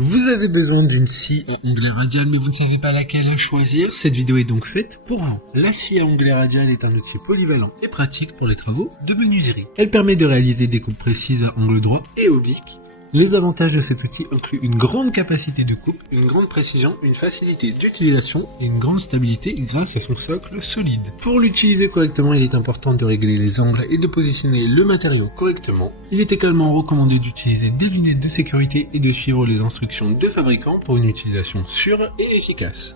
Vous avez besoin d'une scie à onglet radial mais vous ne savez pas laquelle choisir. Cette vidéo est donc faite pour vous. La scie à onglet radial est un outil polyvalent et pratique pour les travaux de menuiserie. Elle permet de réaliser des coupes précises à angle droit et oblique. Les avantages de cet outil incluent une grande capacité de coupe, une grande précision, une facilité d'utilisation et une grande stabilité grâce à son socle solide. Pour l'utiliser correctement, il est important de régler les angles et de positionner le matériau correctement. Il est également recommandé d'utiliser des lunettes de sécurité et de suivre les instructions de fabricant pour une utilisation sûre et efficace.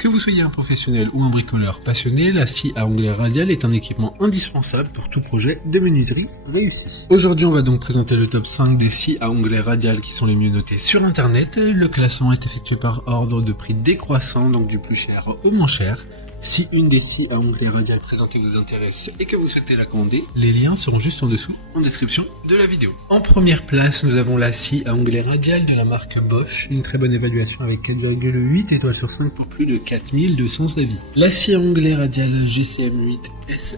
Que vous soyez un professionnel ou un bricoleur passionné, la scie à onglet radial est un équipement indispensable pour tout projet de menuiserie réussi. Aujourd'hui, on va donc présenter le top 5 des scies à onglet radial qui sont les mieux notées sur internet. Le classement est effectué par ordre de prix décroissant, donc du plus cher au moins cher. Si une des scies à onglet radial présentées vous intéresse et que vous souhaitez la commander, les liens seront juste en dessous en description de la vidéo. En première place, nous avons la scie à onglet radial de la marque Bosch, une très bonne évaluation avec 4,8 étoiles sur 5 pour plus de 4200 avis. La scie à onglet radial GCM8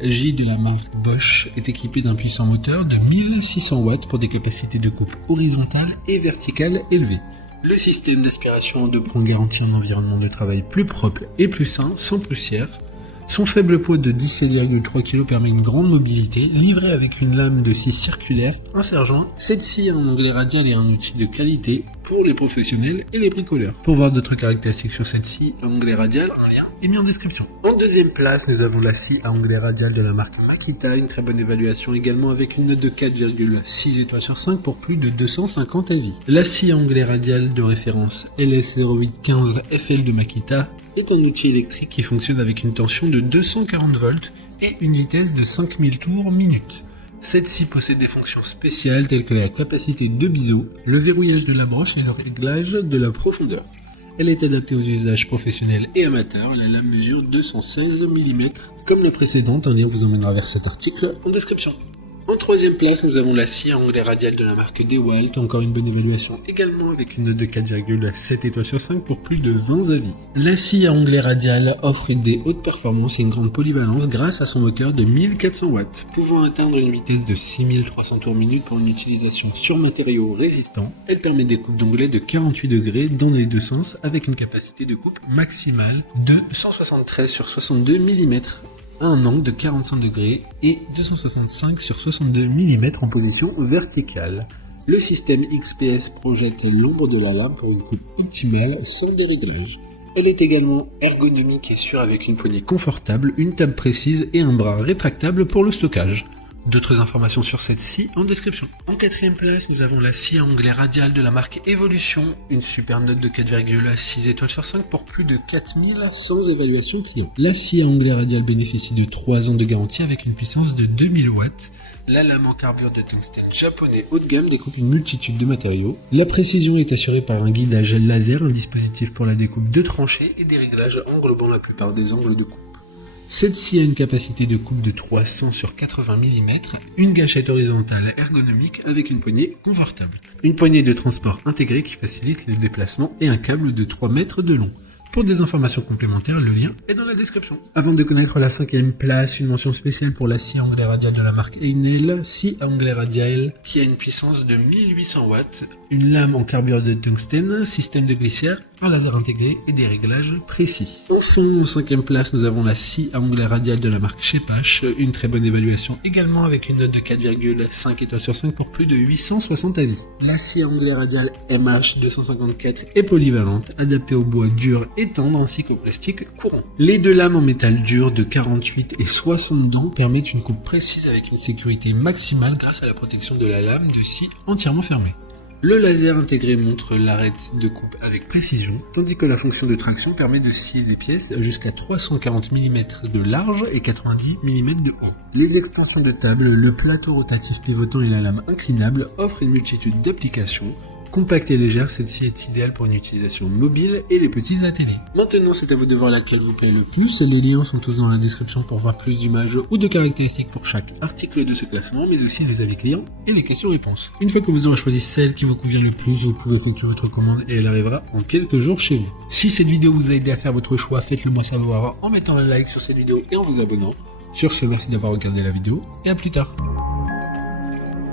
SJ de la marque Bosch est équipée d'un puissant moteur de 1600 watts pour des capacités de coupe horizontale et verticale élevées. Le système d'aspiration de Bron garantit un environnement de travail plus propre et plus sain, sans poussière. Son faible poids de 17,3 kg permet une grande mobilité, livrée avec une lame de scie circulaire, un serre-joint. Cette scie à onglet radial est un outil de qualité pour les professionnels et les bricoleurs. Pour voir d'autres caractéristiques sur cette scie à onglet radial, un lien est mis en description. En deuxième place, nous avons la scie à onglet radial de la marque Makita, une très bonne évaluation également avec une note de 4,6 étoiles sur 5 pour plus de 250 avis. La scie à onglet radial de référence LS0815 FL de Makita est un outil électrique qui fonctionne avec une tension de 240 volts et une vitesse de 5000 tours minute. Cette scie possède des fonctions spéciales telles que la capacité de biseau, le verrouillage de la broche et le réglage de la profondeur. Elle est adaptée aux usages professionnels et amateurs. La lame mesure 216 mm. Comme la précédente, un lien vous emmènera vers cet article en description. En troisième place, nous avons la scie à onglet radial de la marque DeWalt, encore une bonne évaluation également avec une note de 4,7 étoiles sur 5 pour plus de 20 avis. La scie à onglet radial offre des hautes performances et une grande polyvalence grâce à son moteur de 1400 watts, pouvant atteindre une vitesse de 6300 tours minute pour une utilisation sur matériaux résistants. Elle permet des coupes d'onglets de 48 degrés dans les deux sens avec une capacité de coupe maximale de 173 sur 62 mm. À un angle de 45 degrés et 265 sur 62 mm en position verticale. Le système XPS projette l'ombre de la lame pour une coupe optimale sans déréglage. Elle est également ergonomique et sûre avec une poignée confortable, une table précise et un bras rétractable pour le stockage. D'autres informations sur cette scie en description. En quatrième place, nous avons la scie à onglet radial de la marque Evolution, une super note de 4,6 étoiles sur 5 pour plus de 4100 évaluations clients. La scie à onglet radial bénéficie de 3 ans de garantie avec une puissance de 2000 watts. La lame en carbure de tungstène japonais haut de gamme découpe une multitude de matériaux. La précision est assurée par un guidage laser, un dispositif pour la découpe de tranchées et des réglages englobant la plupart des angles de coupe. Cette scie a une capacité de coupe de 300 sur 80 mm, une gâchette horizontale ergonomique avec une poignée confortable, une poignée de transport intégrée qui facilite les déplacements et un câble de 3 mètres de long. Pour des informations complémentaires, le lien est dans la description. Avant de connaître la cinquième place, une mention spéciale pour la scie à onglet radial de la marque Einel, scie à onglet radial qui a une puissance de 1800 watts, une lame en carbure de tungstène, système de glissière, un laser intégré et des réglages précis. Enfin, en cinquième place, nous avons la scie à onglet radial de la marque Shepash, une très bonne évaluation également avec une note de 4,5 étoiles sur 5 pour plus de 860 avis. La scie à onglet radial MH254 est polyvalente, adaptée au bois dur et tendre ainsi qu'au plastique courant. Les deux lames en métal dur de 48 et 60 dents permettent une coupe précise avec une sécurité maximale grâce à la protection de la lame de scie entièrement fermée. Le laser intégré montre l'arête de coupe avec précision, tandis que la fonction de traction permet de scier des pièces jusqu'à 340 mm de large et 90 mm de haut. Les extensions de table, le plateau rotatif pivotant et la lame inclinable offrent une multitude d'applications. Compacte et légère, cette scie est idéale pour une utilisation mobile et les petits ateliers. Maintenant, c'est à vous de voir laquelle vous plaît le plus. Les liens sont tous dans la description pour voir plus d'images ou de caractéristiques pour chaque article de ce classement, mais aussi les avis clients et les questions-réponses. Une fois que vous aurez choisi celle qui vous convient le plus, vous pouvez effectuer votre commande et elle arrivera en quelques jours chez vous. Si cette vidéo vous a aidé à faire votre choix, faites-le moi savoir en mettant un like sur cette vidéo et en vous abonnant. Sur ce, merci d'avoir regardé la vidéo et à plus tard.